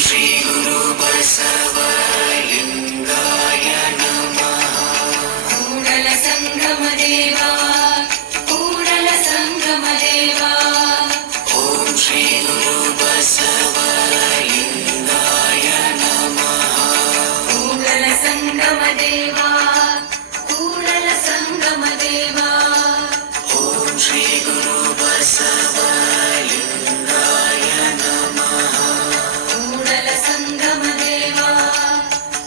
ಶ್ರೀ ಗುರು ಬಸವಲಿಂಗಾಯ ನಮಃ. ಕೂಡಲ ಸಂಗಮ ದೇವಾ, ಕೂಡಲ ಸಂಗಮ ದೇವಾ. ಓಂ ಶ್ರೀ ಗುರು ಬಸವಲಿಂಗಾಯ ನಮಃ. ಕೂಡಲ ಸಂಗಮ ದೇವಾ, ಕೂಡಲ ಸಂಗಮ ದೇವಾ. ಓಂ ಶ್ರೀ ಗುರು ಬಸವಲಿಂಗಾಯ ನಮಃ. ಕೂಡಲ ಸಂಗಮ ದೇವಾ,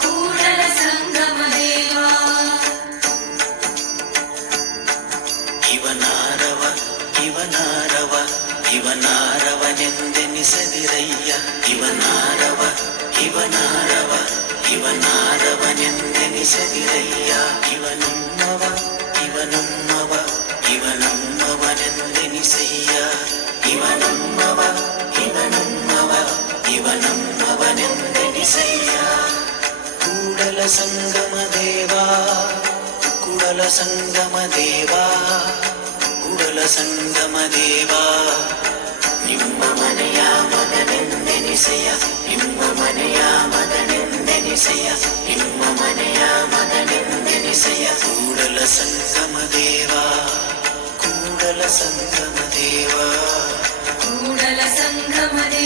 ಕೂಡಲ ಸಂಗಮ ದೇವಾ. ಇವನಾರವ ಇವನಾರವ ಇವನಾರವನೆಂದೆನಿಸದಿರಯ್ಯ. ಇವನಾರವ ಇವನಾರವ ಇವನಾರವನೆಂದೆನಿಸದಿರಯ್ಯ. ಇವನಮ್ಮವ ಇವನಮ್ಮವ ಇವನಮ್ಮವನೆಂದೆನಿಸಯ್ಯ. ಇವನಮ್ಮವ ಇವನಮ್ಮವ ಇವನಮ್ಮವನೆಂದೆನಿಸಯ್ಯ. ಕೂಡಲ ಸಂಗಮ ದೇವಾ, ಕೂಡಲ ಸಂಗಮ ದೇವಾ, ಕೂಡಲ ಸಂಗಮ ದೇವಾ. ನಿಮ್ಮ ಮನೆಯ ಮಗನೆಂದೆನಿಸೆಯ, ನಿಮ್ಮ ಮನೆಯ ಮಗನೆಂದೆನಿಸೆಯ, ನಿಮ್ಮ ಮನೆಯ ಮಗನೆಂದೆನಿಸೆಯ. ಕೂಡಲ ಸಂಗಮ ದೇವಾ, ಕೂಡಲ ಸಂಗಮ ದೇವಾ. ಕೂಡಲ ಸಂಗಮ ದೇವಾ.